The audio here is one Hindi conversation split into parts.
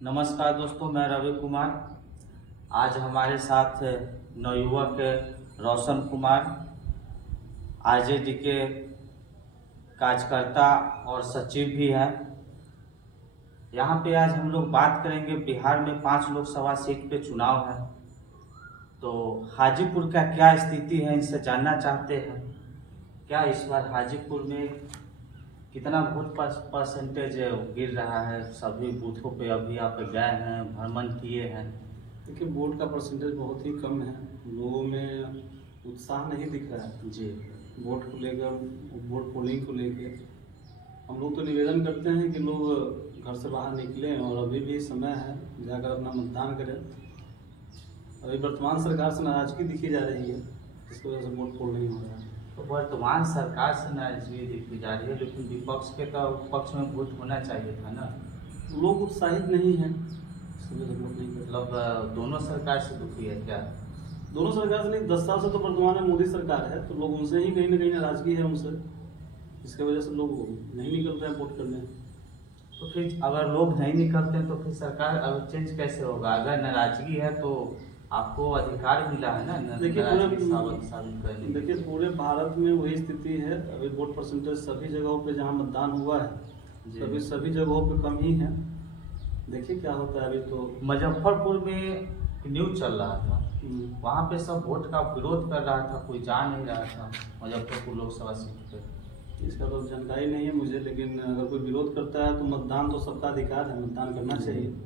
नमस्कार दोस्तों, मैं रवि कुमार। आज हमारे साथ नवयुवक रोशन कुमार, आरजेडी के कार्यकर्ता और सचिव भी हैं। यहाँ पे आज हम लोग बात करेंगे, बिहार में 5 लोकसभा सीट पे चुनाव है, तो हाजीपुर का क्या स्थिति है इनसे जानना चाहते हैं। क्या इस बार हाजीपुर में कितना वोट परसेंटेज गिर रहा है? सभी बूथों पे अभी आप गए हैं, भ्रमण किए हैं। देखिए, वोट का परसेंटेज बहुत ही कम है। लोगों में उत्साह नहीं दिख रहा है जी। वोट को लेकर, वोट पोलिंग को लेकर। हम लोग तो निवेदन करते हैं कि लोग घर से बाहर निकलें और अभी भी समय है, जाकर अपना मतदान करें। अभी वर्तमान सरकार से नाराजगी दिखी जा रही है, जिसकी वजह से वोट पोल नहीं हो रहा है। तो वर्तमान सरकार से नाराजगी देखी जा रही है, लेकिन विपक्ष के तो पक्ष में वोट होना चाहिए था ना। लोग उत्साहित नहीं हैं, इसकी वजह से वोट नहीं कर। मतलब दोनों सरकार से दुखी है क्या? दोनों सरकार से नहीं, 10 साल से तो वर्तमान में मोदी सरकार है, तो लोग उनसे ही कहीं ना कहीं नाराजगी है उनसे, इसकी वजह से लोग नहीं निकल रहे हैं वोट करने। तो फिर अगर लोग नहीं निकलते तो फिर सरकार अब चेंज कैसे होगा? अगर नाराजगी है तो आपको अधिकार मिला है ना देखिए नाराजगी साबित करने की। देखिए, पूरे भारत में वही स्थिति है। अभी वोट परसेंटेज सभी जगहों पे जहाँ मतदान हुआ है, जी। सभी जगहों पे कम ही है। देखिए क्या होता है। अभी तो मुजफ्फरपुर में न्यूज चल रहा था, वहाँ पे सब वोट का विरोध कर रहा था, कोई जा नहीं रहा था मुजफ्फरपुर लोकसभा सीट पे। इसका तो जानकारी नहीं है मुझे, लेकिन अगर कोई विरोध करता है तो मतदान तो सबका अधिकार है, मतदान करना चाहिए।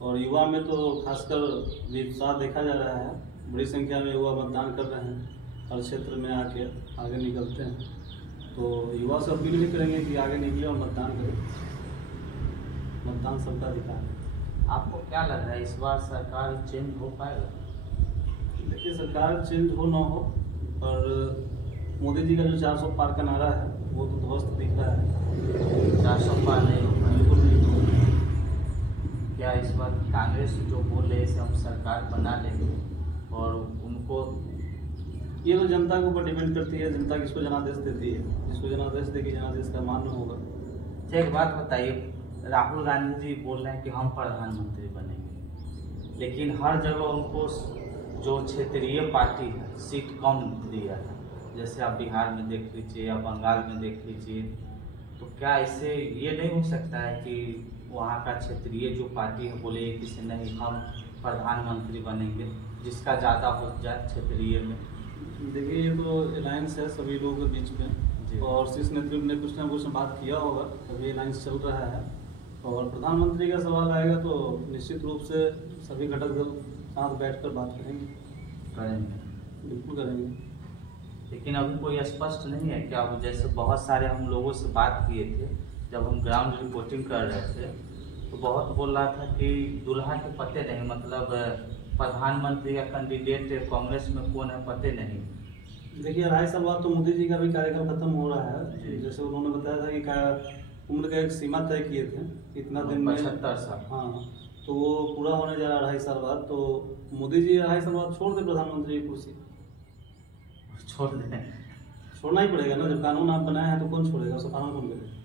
और युवा में तो खासकर भी उत्साह देखा जा रहा है। बड़ी संख्या में युवा मतदान कर रहे हैं, हर क्षेत्र में आके आगे निकलते हैं। तो युवा से अपील भी करेंगे कि आगे निकले और मतदान करें। मतदान सबका अधिकार है। आपको क्या लग रहा है, इस बार सरकार चेंज हो पाएगा? देखिए, सरकार चेंज हो ना हो, पर मोदी जी का जो 400 पार का नारा है वो तो ध्वस्त दिख रहा है। 400 पार नहीं हो पाएगा। बिल्कुल नहीं हो। क्या इस बार कांग्रेस जो बोल रहे इसे हम सरकार बना लेंगे, और उनको ये तो जनता के ऊपर डिपेंड करती है, जनता किसको जनादेश देती है। जिसको जनादेश देगी, जनादेश का मान्य होगा। एक बात बताइए, राहुल गांधी जी बोल रहे हैं कि हम प्रधानमंत्री बनेंगे, लेकिन हर जगह उनको जो क्षेत्रीय पार्टी है सीट कम दिया है। जैसे आप बिहार में देख लीजिए या बंगाल में देख लीजिए। तो क्या इससे ये नहीं हो सकता है कि वहाँ का क्षेत्रीय जो पार्टी है बोले कि से नहीं, हम प्रधानमंत्री बनेंगे, जिसका ज़्यादा हो जाए क्षेत्रीय में? देखिए, ये तो अलायंस है सभी लोगों के बीच जी। में, और शीर्ष नेतृत्व ने कुछ ना कुछ बात किया होगा, अभी अलायंस चल रहा है। और प्रधानमंत्री का सवाल आएगा तो निश्चित रूप से सभी घटक दल साथ बैठकर बात करेंगे। बिल्कुल करेंगे। लेकिन अभी कोई स्पष्ट नहीं है क्या? जैसे बहुत सारे हम लोगों से बात किए थे जब हम ग्राउंड रिपोर्टिंग कर रहे थे, तो बहुत बोल रहा था कि दूल्हा के पते नहीं, मतलब प्रधानमंत्री या कैंडिडेट कांग्रेस में कौन है पते नहीं। देखिए, 2.5 साल बाद तो मोदी जी का भी कार्यकाल खत्म हो रहा है। जैसे उन्होंने बताया था कि उम्र का एक सीमा तय किए थे, इतना दिन में 75 साल। हाँ, तो वो पूरा होने जा रहा है 2.5 साल बाद। तो मोदी जी 2.5 साल बाद छोड़ दे प्रधानमंत्री की कुर्सी। छोड़ दें? छोड़ना ही पड़ेगा ना, जब कानून आप बनाए हैं तो कौन छोड़ेगा, उसका कानून कौन करेगा।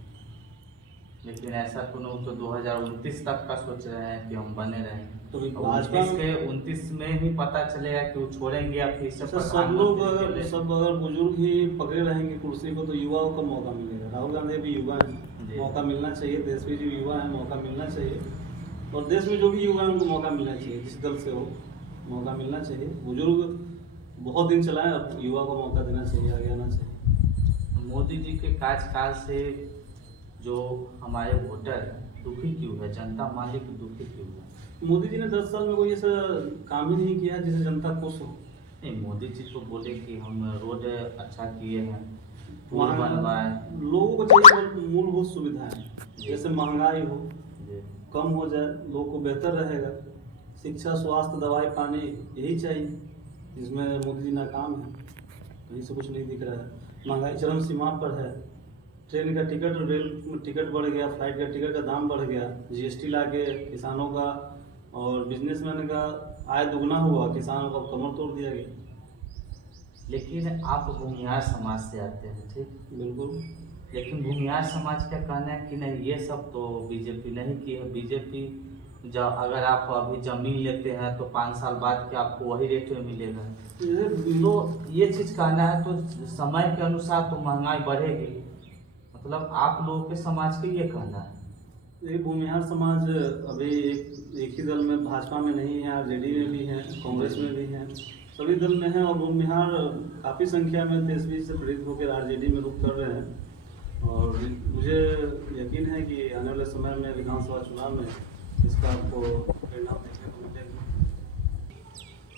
लेकिन ऐसा तो 2029 तक का सोच रहे हैं कि हम बने रहें। तो भाजपा के 29 में ही पता चलेगा कि वो छोड़ेंगे या फिर से सब अगर बुजुर्ग ही पकड़े रहेंगे कुर्सी को, तो युवाओं को मौका मिलेगा। राहुल गांधी भी युवा है, मौका मिलना चाहिए। देश में जो युवा है, मौका मिलना चाहिए। और देश में जो भी युवा है उनको मौका मिलना चाहिए, जिस दल से हो, मौका मिलना चाहिए। बुजुर्ग बहुत दिन चलाए, अब युवा को मौका देना चाहिए, आगे आना चाहिए। मोदी जी के कार्यकाल से जो हमारे वोटर हैं दुखी क्यों है, जनता मालिक दुखी क्यों है? मोदी जी ने 10 साल में कोई ऐसा काम ही नहीं किया जिससे जनता खुश हो। नहीं, मोदी जी तो बोले कि हम रोड अच्छा किए हैं, पुल बनवाए। लोगों को चाहिए मूलभूत सुविधाएं, जैसे महंगाई हो, कम हो जाए, लोगों को बेहतर रहेगा। शिक्षा, स्वास्थ्य, दवाई, पानी, यही चाहिए, जिसमें मोदी जी नाकाम है। कहीं से कुछ नहीं दिख रहा है। महंगाई चरम सीमा पर है। ट्रेन का टिकट, रेल टिकट बढ़ गया, फ्लाइट का टिकट का दाम बढ़ गया, जीएसटी लाके किसानों का और बिजनेसमैन का आय दुगना हुआ, किसानों का कमर तोड़ दिया गया। लेकिन आप भूमिहार समाज से आते हैं, ठीक? बिल्कुल। लेकिन भूमिहार समाज का कहना है कि नहीं, ये सब तो बीजेपी नहीं की है, बीजेपी जब अगर आप अभी जमीन लेते हैं तो 5 साल बाद के आपको वही रेट में मिलेगा। तो ये चीज़ कहना है तो समय के अनुसार तो महंगाई बढ़ेगी, मतलब आप लोगों के समाज के ये कहना है। ये भूमिहार समाज अभी एक ही दल में, भाजपा में नहीं है, आरजेडी में भी है, कांग्रेस में भी है, सभी दल में है। और भूमिहार काफ़ी संख्या में तेजस्वी से प्रेरित होकर आरजेडी में रुख कर रहे हैं। और मुझे यकीन है कि आने वाले समय में विधानसभा चुनाव में इसका आपको परिणाम देखने को मिलेगा।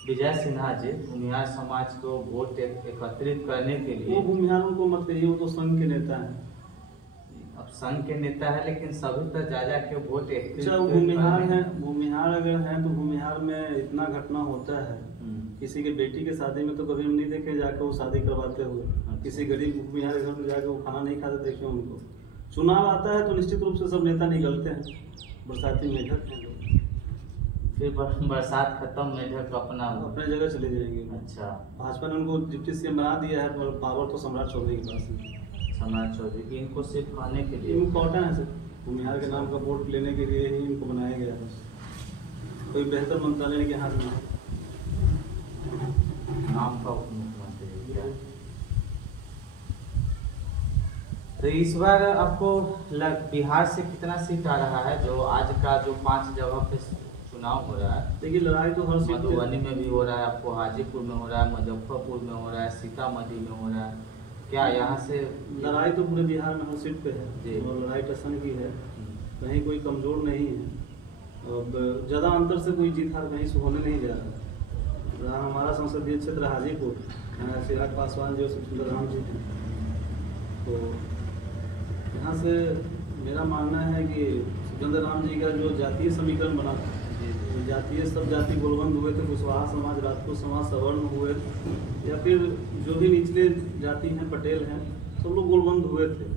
विजय सिन्हा जी भूमिहार समाज को वोट एकत्रित करने के लिए, वो भूमिहारों को मत कहिए, वो तो संघ के नेता हैं। अब संघ के नेता है लेकिन सभी तो जा के वोट अच्छा, भूमिहार है, भूमिहार अगर है तो भूमिहार में इतना घटना होता है। किसी के बेटी के शादी में तो कभी हम नहीं देखे जाकर वो शादी करवाते हुए। किसी गरीब भूमिहार घर में जाकर वो खाना नहीं खाते देखे उनको। चुनाव आता है तो निश्चित रूप से सब नेता निकलते हैं, बरसाती मेढक हैं लोग। फिर बरसात खत्म, मेढक अपने जगह चले जाएंगे। अच्छा, भाजपा ने उनको डिप्टी सीएम बना दिया है तो पावर तो सम्राट चौधरी के पास है। सम्राट चौधरी इनको सिर्फ खाने के लिए इम्पोर्टेंट है सर, भूमिहार के नाम का वोट लेने के लिए ही इनको बनाया गया है। कोई बेहतर मंत्रालय के हाथ में नाम का उप मुख्यमंत्री क्या। तो इस बार आपको बिहार से कितना सीट आ रहा है? जो आज का जो 5 जगह पे चुनाव हो रहा है, देखिए लड़ाई तो हर सीट मधुबनी में भी हो रहा है, आपको हाजीपुर में हो रहा है, मुजफ्फरपुर में हो रहा है, सीतामढ़ी में हो रहा है, क्या यहाँ से लड़ाई तो पूरे बिहार में हर सीट पे है जी। और लड़ाई टसन की है, कहीं कोई कमजोर नहीं है। अब ज़्यादा अंतर से कोई जीत हार कहीं से होने नहीं जा रहा। रहा हमारा संसदीय क्षेत्र हाजीपुर, यहाँ चिराग पासवान जी और सुखविंदर राम जी हैं, तो यहाँ से मेरा मानना है कि सुखविंदर राम जी का जो जातीय समीकरण बना था, जातीय सब जाति गोलबंद हुए थे, कुशवाहा समाज, राजपूत समाज, सवर्ण हुए, या फिर जो भी निचले जाति हैं, पटेल हैं, सब लोग गोलबंद हुए थे।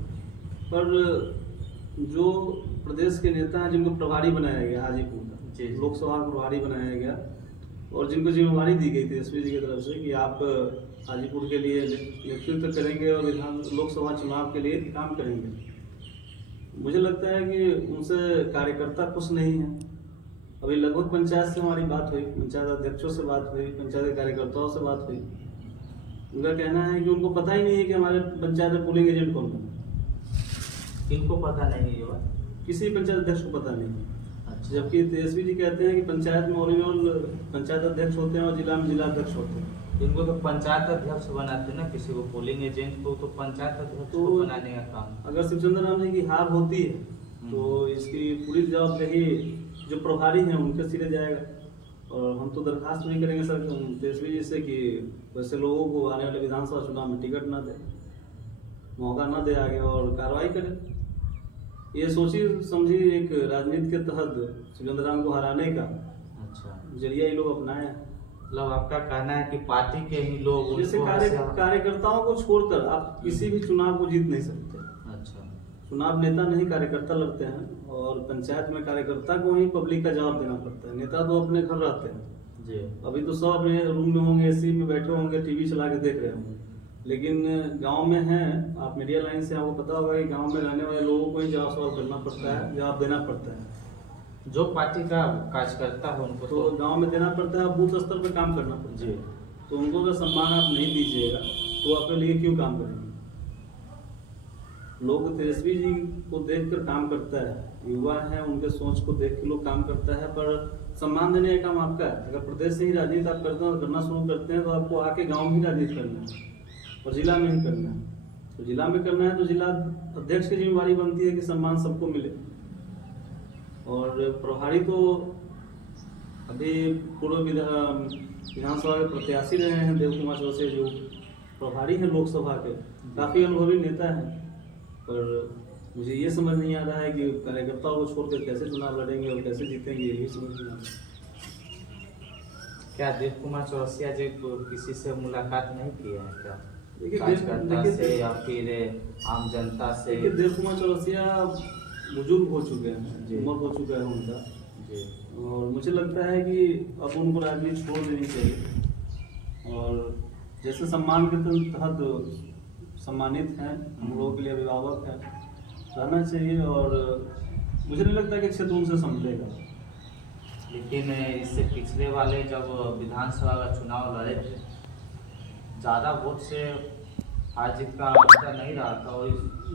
पर जो प्रदेश के नेता हैं जिनको प्रभारी बनाया गया हाजीपुर का, लोकसभा का प्रभारी बनाया गया और जिनको जिम्मेवारी दी गई थी एसपी जी की तरफ से कि आप हाजीपुर के लिए नेतृत्व करेंगे और लोकसभा चुनाव के लिए काम करेंगे, मुझे लगता है कि उनसे कार्यकर्ता खुश नहीं है। अभी लगभग पंचायत से हमारी बात हुई, पंचायत अध्यक्षों से बात हुई, पंचायत के कार्यकर्ताओं से बात हुई। उनका कहना है कि उनको पता ही नहीं है कि हमारे पंचायत में पोलिंग एजेंट कौन है। किनको पता नहीं है? किसी पंचायत अध्यक्ष को पता नहीं। अच्छा। जबकि तेजस्वी जी कहते हैं कि पंचायत में ओरिजिनल पंचायत अध्यक्ष होते हैं और जिला में जिला अध्यक्ष होते हैं। इनको तो पंचायत अध्यक्ष बनाते ना, किसी को पोलिंग एजेंट को तो पंचायत अध्यक्ष को बनाने का काम। अगर शिवचंद्र राम जी की हार होती है तो इसकी पूरी जवाबदेही जो प्रभारी हैं उनके सिरे जाएगा। और हम तो दरखास्त नहीं करेंगे सर तेजस्वी जी से कि वैसे लोगों को आने वाले विधानसभा चुनाव में टिकट ना दे, मौका ना दे आगे और कार्रवाई करें। ये सोची समझी एक राजनीति के तहत सुखविंदर राम को हराने का अच्छा जरिया ये लोग अपनाया है। मतलब आपका कहना है कि पार्टी के ही लोग जैसे कार्यकर्ताओं को छोड़कर आप किसी भी चुनाव को जीत नहीं सकते। अच्छा, चुनाव नेता नहीं कार्यकर्ता लड़ते हैं और पंचायत में कार्यकर्ता को ही पब्लिक का जवाब देना पड़ता है। नेता तो अपने घर रहते हैं जी, अभी तो सब अपने रूम में होंगे, एसी में बैठे होंगे, टीवी चला के देख रहे होंगे, लेकिन गांव में हैं, आप मीडिया लाइन से आपको पता होगा कि गांव में रहने वाले लोगों को ही जवाब सवाल करना पड़ता है, जवाब देना पड़ता है। जो पार्टी का कार्यकर्ता है उनको तो गांव में देना पड़ता है, बूथ स्तर पर काम करना पड़ता है। तो उनको अगर सम्मान आप नहीं दीजिएगा तो आपके लिए क्यों काम करेंगे? लोग तेजस्वी जी को देखकर काम करता है, युवा हैं उनके सोच को देख के लोग काम करता है, पर सम्मान देने का काम आपका है। अगर प्रदेश से ही राजनीति आप करना शुरू करते हैं तो आपको आके गांव में ही राजनीति करना है और जिला में ही करना है। तो जिला में करना है तो जिला अध्यक्ष की जिम्मेवारी बनती है कि सम्मान सबको मिले। और प्रभारी तो अभी पूर्व विधानसभा के प्रत्याशी रहे हैं देव कुमार चौरसिया, जो प्रभारी हैं लोकसभा के, काफी अनुभवी नेता हैं, पर मुझे ये समझ नहीं आ रहा है कि कार्यकर्ताओं को छोड़कर कैसे चुनाव लड़ेंगे और कैसे जीतेंगे, ये भी समझ नहीं आ रहा। क्या देव कुमार चौरसिया जी को किसी से मुलाकात नहीं किए हैं क्या? कार्यकर्ता से या फिर आम जनता से? देव कुमार चौरसिया बुजुर्ग हो चुके हैं, उम्र हो चुका है उनका जी, और मुझे लगता है कि अब उनको राजनीति छोड़ देनी चाहिए और जैसे सम्मान के तहत सम्मानित हैं, हम लोगों के लिए अभिभावक हैं, रहना चाहिए। और मुझे नहीं लगता कि क्षेत्र उनसे संभलेगा। लेकिन इससे पिछले वाले जब विधानसभा का चुनाव लड़े थे, ज़्यादा वोट से हार जीत का अंतर नहीं रहा था, और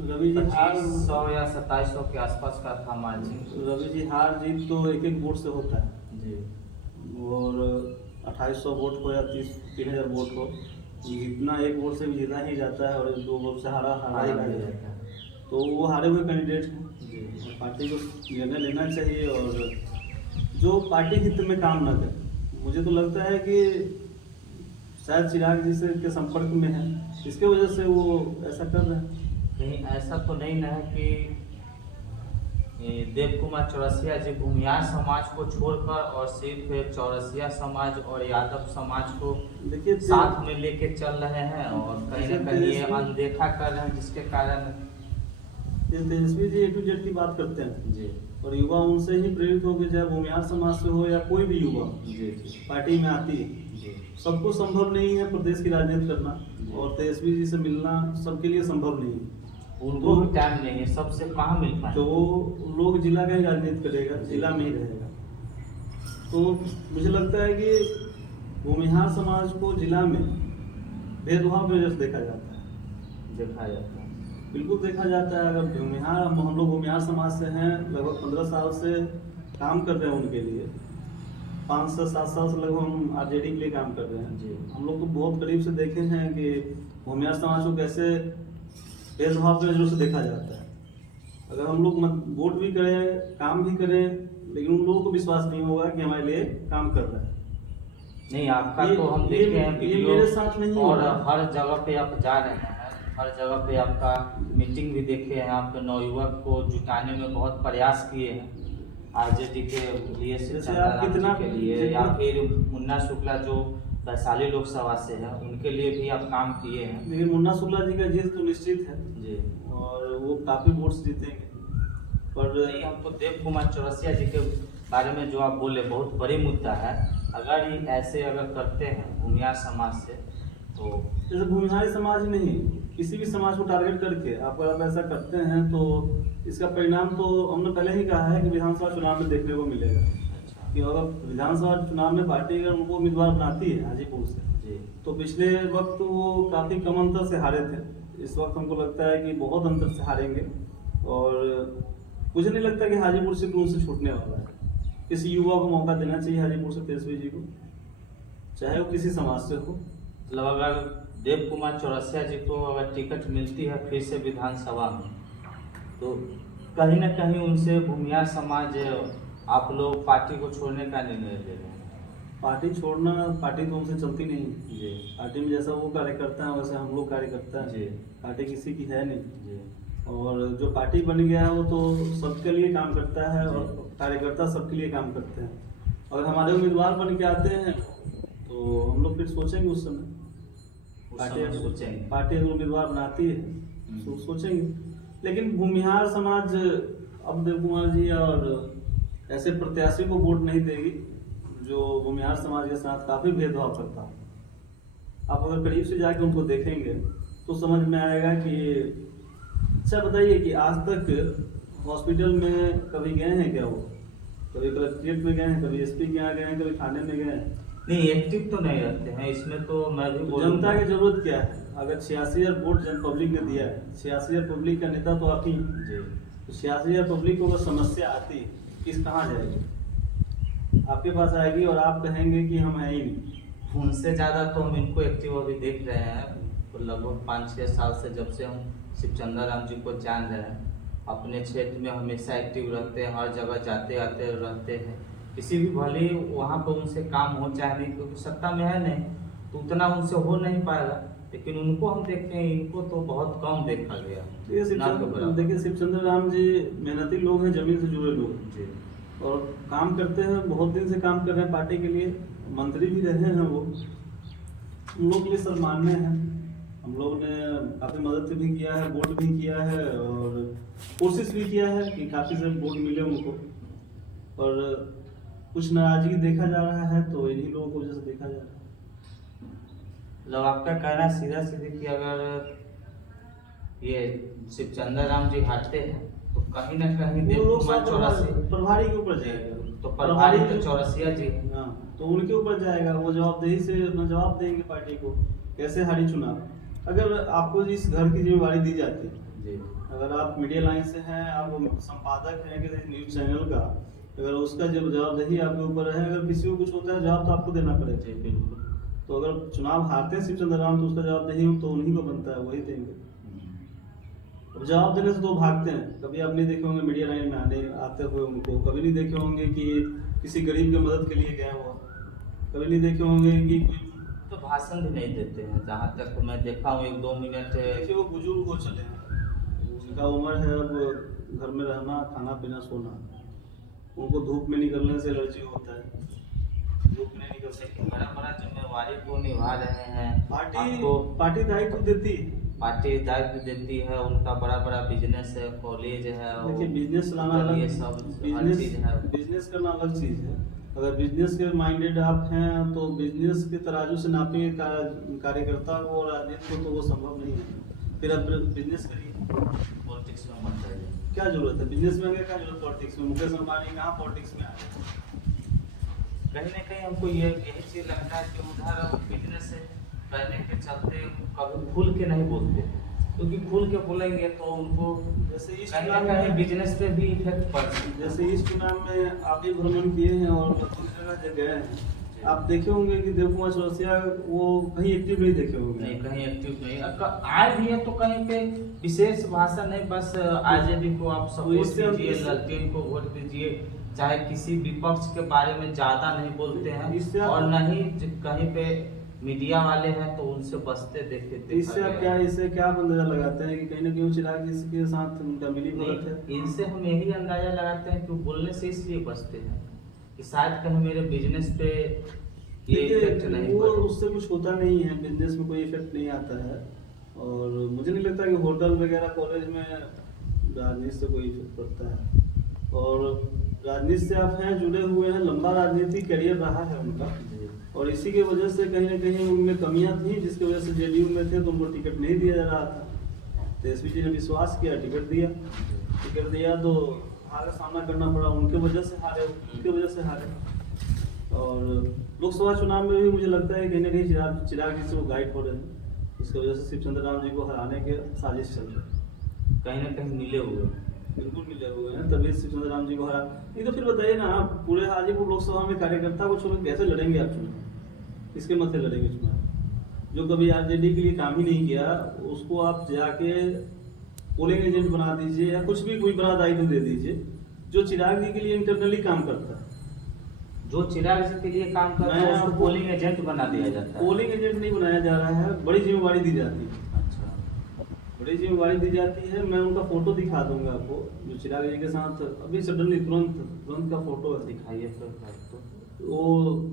रवि जी हार 2500 या 2700 के आसपास का था मार्जिन। रवि जी हार जीत तो एक एक वोट से होता है, जी और 2800 वोट हो या 3000 वोट हो, जितना एक वोट से भी जीता ही जाता है, और 2 वोट से हारा हारा ही हारा भी जाता रहता है। है। तो वो हारे हुए कैंडिडेट हैं, जी पार्टी को निर्णय लेना चाहिए, और जो पार्टी हित में काम ना करे। मुझे तो लगता है कि शायद चिराग जी से के संपर्क में है, इसके वजह से वो ऐसा कर रहे हैं। नहीं, ऐसा तो नहीं ना है कि देव कुमार चौरसिया जी भूमिहार समाज को छोड़कर और सिर्फ चौरसिया समाज और यादव समाज को देखिए साथ में लेके चल रहे हैं, और कहीं ना कहीं ये अनदेखा कर रहे हैं, जिसके कारण Tejashwi ji A to Z की बात करते हैं, जी और युवा उनसे ही प्रेरित होकर, चाहे भूमिहार समाज से हो या कोई भी युवा जी जी पार्टी में आती है। जी सबको संभव नहीं है प्रदेश की राजनीति करना, जी। और तेजस्वी जी से मिलना सबके लिए संभव नहीं है। उनको भी टाइम नहीं है, सबसे कहाँ मिल पाए। तो वो लोग जिला का ही राजनीति करेगा, जिला में ही रहेगा। तो मुझे लगता है कि भूमिहार समाज को जिला में भेदभाव की वजह से देखा जाता है। देखा जाता है। बिल्कुल देखा जाता है। अगर भूमिहार, हम लोग भूमिहार समाज से हैं, लगभग 15 साल से काम कर रहे हैं उनके लिए, 5 से 7 साल से लगभग हम RJD के लिए काम कर रहे हैं जी। हम लोग तो बहुत करीब से देखे हैं कि भूमिहार समाज को कैसे भेदभाव की नजरों से देखा जाता है। अगर हम लोग वोट भी करें, काम भी करें, लेकिन उन लोगों को विश्वास नहीं होगा कि हमारे लिए काम कर रहा है। नहीं, आपका तो हम देखे हैं ये वीडियो, मेरे साथ नहीं और होगा। हर जगह पे आप जा रहे हैं, हर जगह पे आपका मीटिंग भी देखे हैं, आप नवयुवक को जुटाने में बहुत प्रयास किए हैं, RJD के लिए, जैसे आप कितना के लिए, या फिर मुन्ना शुक्ला जो वैशाली लोकसभा से है, उनके लिए भी आप काम किए हैं। लेकिन मुन्ना शुक्ला जी का जीत तो निश्चित है जी। और वो काफी वोट्स जीतेंगे। पर नहीं, हमको देव कुमार चौरसिया जी के बारे में जो आप बोले बहुत बड़ी मुद्दा है। अगर ये ऐसे अगर करते हैं भूमिहार समाज से, तो जैसे भूमिहारी समाज नहीं, किसी भी समाज को टारगेट करके आप अगर ऐसा करते हैं तो इसका परिणाम तो हमने पहले ही कहा है कि विधानसभा चुनाव में देखने को मिलेगा। अच्छा कि अगर विधानसभा चुनाव में पार्टी अगर उनको उम्मीदवार बनाती है हाजीपुर से, जी तो पिछले वक्त वो काफी कम अंतर से हारे थे। इस वक्त हमको लगता है कि बहुत अंतर से हारेंगे, और मुझे नहीं लगता कि हाजीपुर से उनसे छूटने वाला है। किसी युवा को मौका देना चाहिए हाजीपुर से तेजस्वी जी को, चाहे वो किसी समाज से हो। मतलब अगर देव कुमार चौरसिया जी को अगर टिकट मिलती है फिर से विधानसभा में, तो कहीं ना कहीं उनसे भूमिहार समाज, आप लोग पार्टी को छोड़ने का निर्णय ले रहे हैं। पार्टी छोड़ना, पार्टी तो उनसे चलती नहीं। जी पार्टी में जैसा वो कार्य करता है वैसे हम लोग कार्य करता है। जी पार्टी किसी की है नहीं, जी और जो पार्टी बन गया है वो तो सबके लिए काम करता है, और कार्यकर्ता सबके लिए काम करते हैं। अगर हमारे उम्मीदवार बन के आते हैं तो हम लोग फिर सोचेंगे उस समय। सोचेंगे। पार्टी अगर उम्मीदवार बनाती है तो सोचेंगे। लेकिन भूमिहार समाज अब देव कुमार जी और ऐसे प्रत्याशी को वोट नहीं देगी जो भूमिहार समाज के साथ काफी भेदभाव करता है। आप अगर करीब से जाके उनको देखेंगे तो समझ में आएगा कि, अच्छा बताइए कि आज तक हॉस्पिटल में कभी गए हैं क्या? वो कभी कलेक्ट्रेट में गए हैं, कभी SP के यहाँ गए हैं, कभी थाने में गए हैं? नहीं, एक्टिव तो नहीं रहते हैं इसमें, तो मैं भी तो जनता की जरूरत क्या है? अगर 86,000 वोट जन पब्लिक ने दिया है, 86,000 पब्लिक का नेता तो आप ही। जी। तो 86,000 पब्लिक को अगर समस्या आती, किस कहाँ जाएगी? आपके पास आएगी और आप कहेंगे कि हम हैं ही नहीं। उनसे ज़्यादा तो हम इनको एक्टिव अभी देख रहे हैं, तो लगभग 5-6 साल से जब से हम शिवचंद्र राम जी को जान रहे हैं, अपने क्षेत्र में हमेशा एक्टिव रहते हैं, हर जगह जाते आते रहते हैं। किसी भी भले वहाँ पर उनसे काम हो चाहे नहीं, क्योंकि सत्ता में है नहीं तो उतना उनसे हो नहीं पाएगा, लेकिन उनको हम देखते हैं, इनको तो बहुत कम देखा गया। देखिए शिवचंद्र राम जी मेहनती लोग हैं, जमीन से जुड़े लोग जी, और काम करते हैं, बहुत दिन से काम कर रहे हैं पार्टी के लिए, मंत्री भी रहे हैं वो। हम लोग के लिए सम्मान्य है। हम लोग ने काफी मदद भी किया है, वोट भी किया है, और कोशिश भी किया है कि काफी से वोट मिले उनको। और कुछ नाराजगी देखा जा रहा है, तो इन्हीं लोगों की वजह से देखा जा रहा है। मतलब आपका कहना सीधा सीधे कि अगर ये शिवचंद्र राम जी हारते हैं तो कहीं ना कहीं वो देव लोग कुमार सब चौरासी प्रभारी के ऊपर जाएगा। तो प्रभारी तो जो- चौरसिया जी हैं। हाँ, तो उनके ऊपर जाएगा, वो जवाबदेही से अपना जवाब देंगे पार्टी को कैसे हारी चुनाव। अगर आपको इस घर की जिम्मेवारी दी जाती है, जी अगर आप मीडिया लाइन से हैं, आप संपादक हैं किसी न्यूज चैनल का, अगर उसका जब जवाबदेही आपके ऊपर है, अगर किसी को कुछ होता है जवाब तो आपको देना पड़ेगा। जी बिल्कुल। तो अगर चुनाव हारते हैं शिवचंद्र राम तो उसका जवाबदेही तो उन्हीं को बनता है, वही देंगे। अब जवाब देने से तो भागते हैं। कभी आप नहीं देखे होंगे मीडिया लाइन में आते हुए उनको, कभी नहीं देखे होंगे कि किसी गरीब की मदद के लिए गए हो, कभी नहीं देखे होंगे कि कोई, तो भाषण भी नहीं देते हैं, जहाँ तक मैं देखा हूँ 1-2 मिनट। देखिए वो बुजुर्ग हो चले हैं, उनका उम्र है अब घर में रहना, खाना पीना, सोना। उनको धूप में निकलने से एलर्जी होता है, धूप में नहीं निकल सकते। बड़ा बड़ा जिम्मेवारी को निभा रहे हैं। पार्टी दायित्व देती है, पार्टी दायित्व देती है, उनका बड़ा बड़ा बिजनेस है, कॉलेज है। देखिए बिजनेस चलाना अलग, ये सब हर चीज है। बिजनेस करना अलग चीज है। अगर बिजनेस के माइंडेड आप हैं तो बिजनेस के तराजू से नापिए कार्यकर्ता को और राजनीति को, तो वो संभव नहीं है। फिर अब बिजनेस करिए, पॉलिटिक्स में मत जाइए। क्या जरूरत है बिजनेस में, क्या जरूरत पॉलिटिक्स में? मुकेश अंबानी कहाँ पॉलिटिक्स में आए? कहीं ना कहीं हमको यही चीज लगता है कि उधर बिजनेस से करने के चलते कभी खुल के नहीं बोलते, क्योंकि खुल के बोलेंगे तो उनको जैसे इस कहीं ना चुनाव कहीं में, बिजनेस पे भी इफेक्ट पड़ सकता है। जैसे इस चुनाव में आप भी भ्रमण किए हैं और दूसरी जगह गए हैं, आप देखे होंगे कि देव कुमार चौरसिया वो कहीं एक्टिव नहीं देखे होंगे। नहीं, कहीं एक्टिव नहीं। आए भी है तो कहीं पे विशेष भाषण नहीं, बस आरजेडी को आप सपोर्ट कीजिए, ललटेन को वोट दीजिए, चाहे किसी विपक्ष के बारे में ज्यादा नहीं बोलते हैं, और नहीं कहीं पे मीडिया वाले हैं तो उनसे बचते देखे। इससे क्या आप अंदाजा लगाते हैं कि कहीं ना कहीं चिराग जी के साथ उनका मिली भगत है? इनसे हम यही अंदाजा लगाते हैं कि वो बोलने से इसलिए बचते हैं कि शायद कहीं मेरे बिजनेस पे ये इफेक्ट नहीं वो पड़े। उससे कुछ होता नहीं है, बिजनेस में कोई इफेक्ट नहीं आता है। और मुझे नहीं लगता कि होटल वगैरह कॉलेज में राजनीति से कोई इफेक्ट पड़ता है। और राजनीति से आप हैं, जुड़े हुए हैं, लंबा राजनीतिक करियर रहा है उनका, और इसी के वजह से कहीं ना कहीं उनमें कमियां थी, जिसकी वजह से जेडीयू में थे तो उनको टिकट नहीं दिया जा रहा था। तेजस्वी जी ने विश्वास किया, टिकट दिया तो हार का सामना करना पड़ा, उनके वजह से हारे। और लोकसभा चुनाव में भी मुझे लगता है कहीं ना कहीं चिराग जी से वो गाइड हो रहे हैं, इसकी वजह से शिवचंद्र राम जी को हराने के साजिश चल रही है। कहीं ना कहीं मिले हुए, बिल्कुल मिले हुए हैं, तभी शिवचंद्र राम जी को हरा। नहीं तो फिर बताइए ना, आप पूरे हाजीपुर लोकसभा में कार्यकर्ता को छोड़ कैसे लड़ेंगे आप चुनाव? किसके मत से लड़ेंगे चुनाव? जो कभी आरजेडी के लिए काम ही नहीं किया उसको आप जाके पोलिंग एजेंट बना दीजिए, या कुछ भी कोई बड़ा दायित्व दे दीजिए जो चिराग जी के लिए इंटरनली काम करता है। जो चिराग जी के लिए काम कर रहा है उसको पोलिंग एजेंट बना दिया जाता है। पोलिंग एजेंट नहीं बनाया जा रहा है, बड़ी जिम्मेवारी दी जाती है। अच्छा, बड़ी जिम्मेवारी दी जाती है। मैं उनका फोटो दिखा दूंगा आपको, जो चिराग जी के साथ अभी सडनली तुरंत का फोटो है। दिखाइए तो वो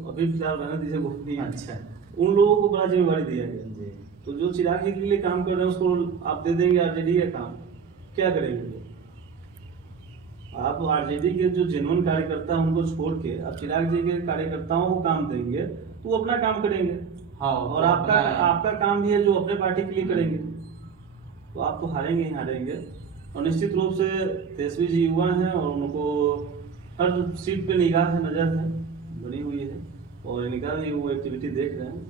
अभी फिलहाल रहने दीजिए गोपनीय। अच्छा, उन लोगों को बड़ा जिम्मेवारी दिया गया। जी। तो जो चिराग जी के लिए काम कर रहे हैं उसको आप दे देंगे आरजेडी का काम, क्या करेंगे वो? आप आरजेडी के जो जेन्युइन कार्यकर्ता हैं उनको छोड़ के आप चिराग जी के कार्यकर्ताओं को काम देंगे तो वो अपना काम करेंगे। हाँ, और आपका काम भी है जो अपने पार्टी के लिए करेंगे, तो आप तो हारेंगे ही हारेंगे। और निश्चित रूप से तेजस्वी जी युवा हैं और उनको हर सीट पे निगाह है, नजर है बनी हुई है, और निगाह में वो एक्टिविटी देख रहे हैं।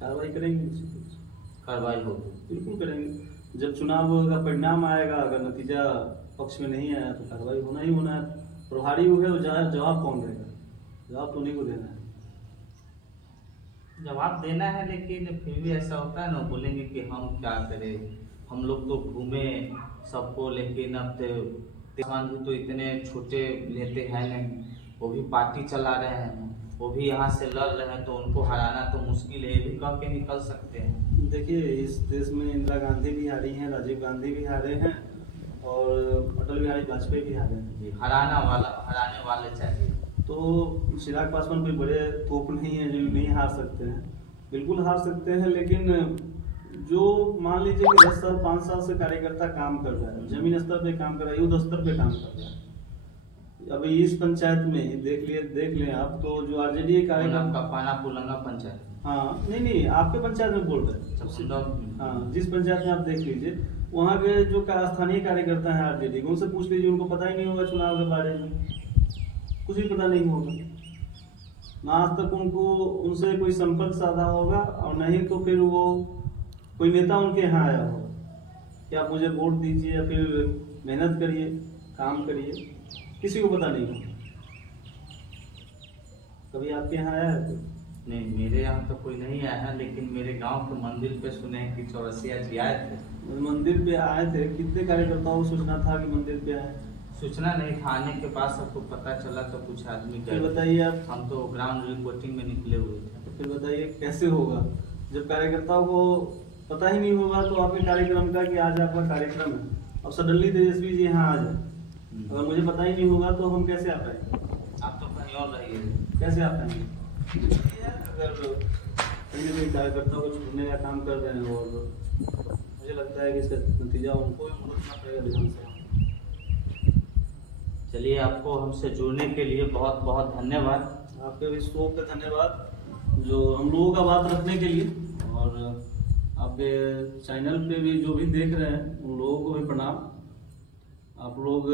कार्रवाई करेंगे, निश्चित रूप से कार्रवाई होगी, बिल्कुल करेंगे। जब चुनाव का परिणाम आएगा, अगर नतीजा पक्ष में नहीं आया तो कार्रवाई होना ही होना है। प्रभारी वो है, वो जवाब कौन देगा? जवाब तो उन्हीं को देना है। जवाब देना है, लेकिन फिर भी ऐसा होता है ना, बोलेंगे कि हम क्या करें, हम लोग तो घूमे सबको, लेकिन अब किसान भी तो इतने छोटे लेते हैं नहीं, वो भी पार्टी चला रहे हैं, वो भी यहाँ से लड़ रहे हैं, तो उनको हराना तो मुश्किल है, ये भी कह के निकल सकते हैं। देखिए इस देश में इंदिरा गांधी भी हारी हैं, राजीव गांधी भी हारे हैं, और अटल बिहारी वाजपेयी भी हारे हैं। हराने वाले चाहिए। तो चिराग पासवान कोई बड़े तोप नहीं है जो नहीं हार सकते हैं, बिल्कुल हार सकते हैं। लेकिन जो मान लीजिए कि 10 साल 5 साल से कार्यकर्ता काम कर रहा है, जमीन स्तर पे काम कर रहा है, युद्ध स्तर पे काम कर रहा है। अभी इस पंचायत में देख लें आप, तो जो आरजेडी कार्यकर्ता, पाना पुलंगा पंचायत, हाँ नहीं आपके पंचायत में बोल रहे हैं, हाँ जिस पंचायत में आप देख लीजिए, वहाँ के जो स्थानीय कार्यकर्ता हैं आरजेडी के, उनसे पूछ लीजिए, उनको पता ही नहीं होगा चुनाव के बारे में, कुछ भी पता नहीं होगा ना। आज तक उनको उनसे कोई संपर्क साधा होगा, और नहीं तो फिर वो कोई नेता उनके यहाँ आया होगा कि आप मुझे वोट दीजिए या फिर मेहनत करिए, काम करिए, किसी को पता नहीं होगा। कभी आपके यहाँ आया है कोई? नहीं, मेरे यहाँ तो कोई नहीं आया है, लेकिन मेरे गांव के मंदिर पे सुने हैं कि चौरसिया जी आए थे। मंदिर पे आए थे? कितने कार्यकर्ताओं को सूचना था कि मंदिर पे आए? सूचना नहीं था, आने के बाद सबको पता चला तो कुछ आदमी फिर गए। बताइए आप, हम तो ग्राउंड रिपोर्टिंग में निकले हुए थे। तो फिर बताइए कैसे होगा जब कार्यकर्ताओं को पता ही नहीं होगा तो आपके कार्यक्रम का कि आज आपका कार्यक्रम है और सडनली तेजस्वी जी यहाँ आ जाए, अगर मुझे पता ही नहीं होगा तो हम कैसे आ पाएंगे? आप तो कहीं और रहिए। कैसे आ पाएंगे? अगर कहीं ना कहीं कार्यकर्ताओं को छूटने का काम कर रहे हैं, और मुझे लगता है कि इसका नतीजा उनको ही भुगतना पड़ेगा विधानसभा। चलिए, आपको हमसे जुड़ने के लिए बहुत बहुत धन्यवाद। आपके भी शो पे धन्यवाद, जो हम लोगों का बात रखने के लिए, और आपके चैनल पे भी जो भी देख रहे हैं उन लोगों को भी प्रणाम। आप लोग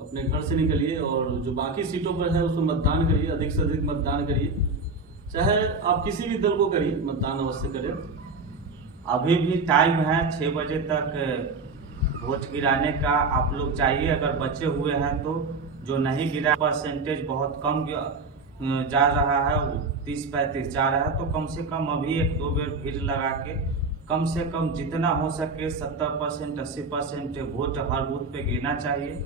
अपने घर से निकलिए और जो बाकी सीटों पर है उसमें मतदान करिए, अधिक से अधिक मतदान करिए, चाहे आप किसी भी दल को करिए, मतदान अवश्य करें। अभी भी टाइम है 6 बजे तक वोट गिराने का। आप लोग जाइए, अगर बचे हुए हैं तो। जो नहीं गिरा, परसेंटेज बहुत कम जा रहा है, 30-35 जा रहा है, तो कम से कम अभी 1-2 बेर भीड़ लगा के कम से कम जितना हो सके 70%, 80% वोट हर बूथ पे गिरना चाहिए।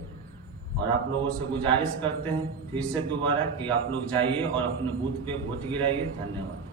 और आप लोगों से गुजारिश करते हैं फिर से दोबारा कि आप लोग जाइए और अपने बूथ पे वोट गिराइए। धन्यवाद।